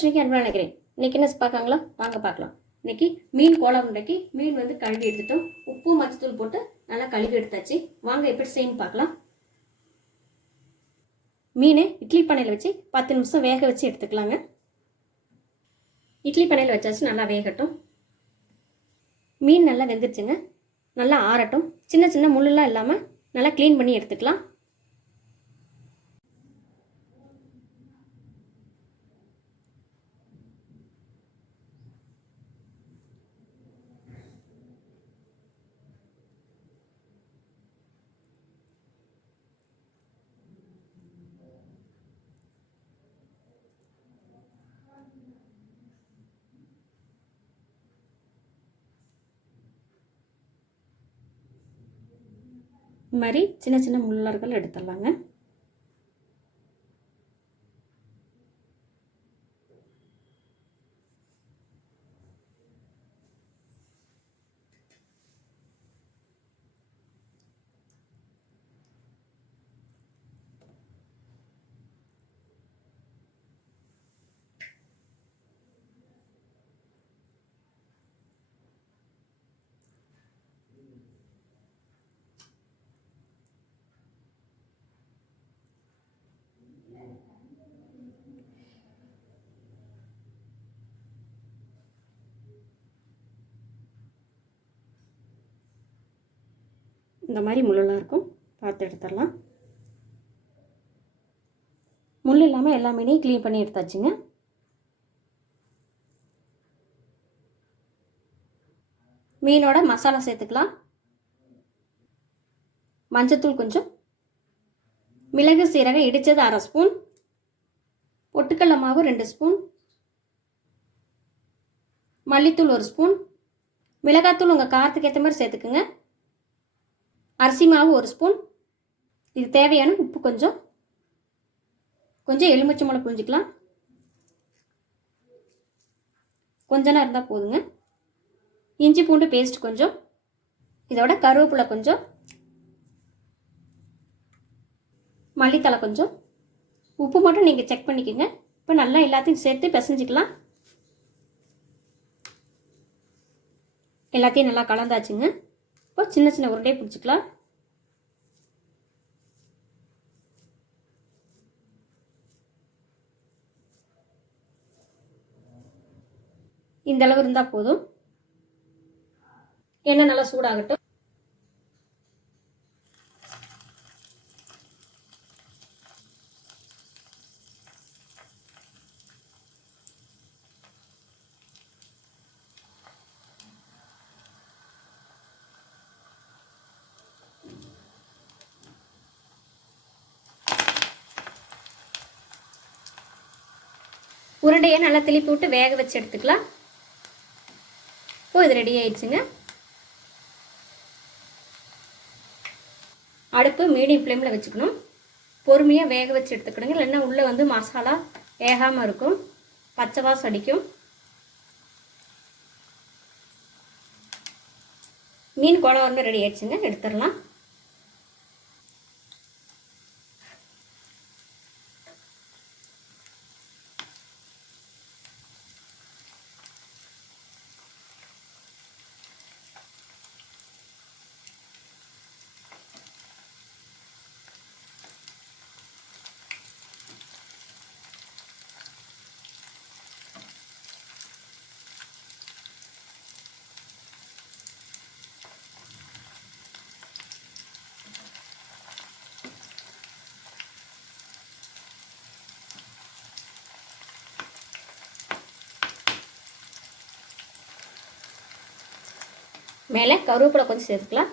சுதாலட்சுமிக்கு நினைக்கிறேன். இன்னைக்கு என்ன பார்க்காங்களா வாங்க பார்க்கலாம். இன்னைக்கு மீன் கோலம் உண்டைக்கு மீன் வந்து கழுவி எடுத்துட்டோம். உப்பு மஞ்சத்தூள் போட்டு நல்லா கழுவி எடுத்தாச்சு. வாங்க எப்படி செய்யணும் பார்க்கலாம். மீனை இட்லி பானையில் வச்சு பத்து நிமிஷம் வேக வச்சு எடுத்துக்கலாங்க. இட்லி பானையில் வச்சாச்சு நல்லா வேகட்டும். மீன் நல்லா வெந்துருச்சுங்க. நல்லா ஆறட்டும். சின்ன சின்ன முள்ளெல்லாம் இல்லாமல் நல்லா க்ளீன் பண்ணி எடுத்துக்கலாம். இது மாதிரி சின்ன சின்ன முள்ளர்கள் எடுத்துடலாங்க. இந்த மாதிரி முள்ளெல்லாம் இருக்கும். பார்த்து எடுத்துடலாம். முள் இல்லாமல் எல்லா மீனையும் க்ளீன் பண்ணி எடுத்தாச்சுங்க. மீனோட மசாலா சேர்த்துக்கலாம். மஞ்சத்தூள் கொஞ்சம். மிளகு சீரகம் இடித்தது அரை ஸ்பூன். பொட்டுக்கடல மாவு ரெண்டு ஸ்பூன். மல்லித்தூள் ஒரு ஸ்பூன். மிளகாத்தூள் உங்கள் காரத்துக்கு ஏற்ற மாதிரி சேர்த்துக்குங்க. அரிசி மாவு ஒரு ஸ்பூன். இது தேவையான உப்பு கொஞ்சம். கொஞ்சம் எலுமிச்சை மிளகு புரிஞ்சிக்கலாம் கொஞ்சம் இருந்தால் போதுங்க. இஞ்சி பூண்டு பேஸ்ட் கொஞ்சம். இதோட கருவேப்பிலை கொஞ்சம். மல்லித்தலை கொஞ்சம். உப்பு மட்டும் நீங்கள் செக் பண்ணிக்கோங்க. இப்போ நல்லா எல்லாத்தையும் சேர்த்து பிசைஞ்சிக்கலாம். எல்லாத்தையும் நல்லா கலந்தாச்சுங்க. இப்போ சின்ன சின்ன உருண்டையை பிடிச்சிக்கலாம். இந்த அளவு இருந்தால் போதும். எண்ணெய் நல்லா சூடாகட்டும். உருண்டையை நல்லா திருப்பி விட்டு வேக வச்சு எடுத்துக்கலாம். ஓ இது ரெடி ஆயிடுச்சுங்க. அடுப்பு மீடியம் ஃப்ளேமில் வச்சுக்கணும். பொறுமையாக வேக வச்சு எடுத்துக்கணுங்க. இல்லைன்னா உள்ளே வந்து மசாலா வேகாமல் இருக்கும். பச்சை வாசம் அடிக்கும். மீன் குழம்பு ரெடி ஆயிடுச்சுங்க. எடுத்துடலாம். மேலே கருவேப்பிலை கொஞ்சம் சேர்த்துக்கலாம்.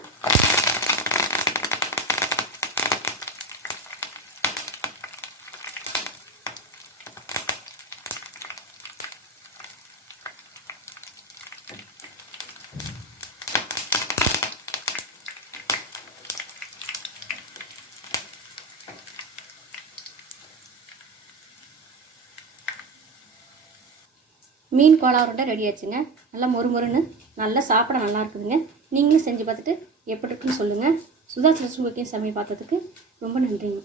மீன் கோலா உருண்டை ரெடி ஆச்சுங்க. நல்லா மொறு மொறுன்னு நல்லா சாப்பிட நல்லா இருக்குதுங்க. நீங்களும் செஞ்சு பார்த்துட்டு எப்படி இருக்குன்னு சொல்லுங்கள் சுதா சரஸ்வதியும் சமையல் பார்த்ததுக்கு ரொம்ப நன்றிங்க.